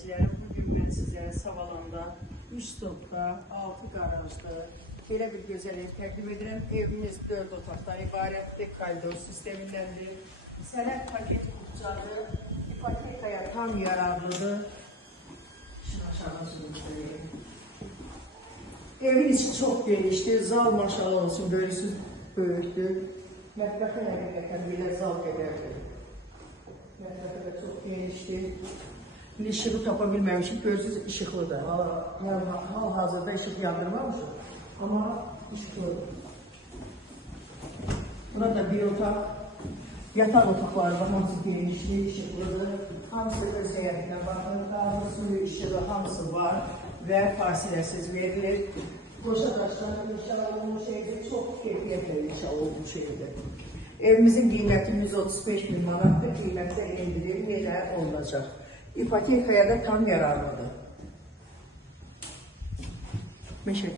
izləyicilərim, bugün mən sizə Savalanda 3 stopda 6 qarajlı belə bir gözəl ev təqdim edirəm. Evimiz 4 otaqdan ibarətdir, koridor sistemindəndir. Sənəd paket ucadır, ipotekaya tam yararlıdır. Evin içi çox genişdir, zal maşallah olsun, böyüsüz böyükdür. Mətbəxə həqiqətən belə zal qədərdir. Mətbəxə də çox genişdir. İndi işığı tapa bilməmişik, görürsünüz işıqlıdır. Hal-hazırda işıq yandırmamışıq, amma işıqlıdır. Burada bir otaq, yataq otaqları var, hamısı genişli, işıqlıdır. Hamısı öz həyətinə baxın, qazı, suyu, işığı hamısı var və fasiləsiz verilir. Qoşa daşlarına inşallah olmuş evdir, çox keyfiyyətlə inşallah olmuş evdir. Evimizin qiyməti 135 bin manatdır, qiymətdə indirim elə olacaq. İpotekaya da tam yararlıdır.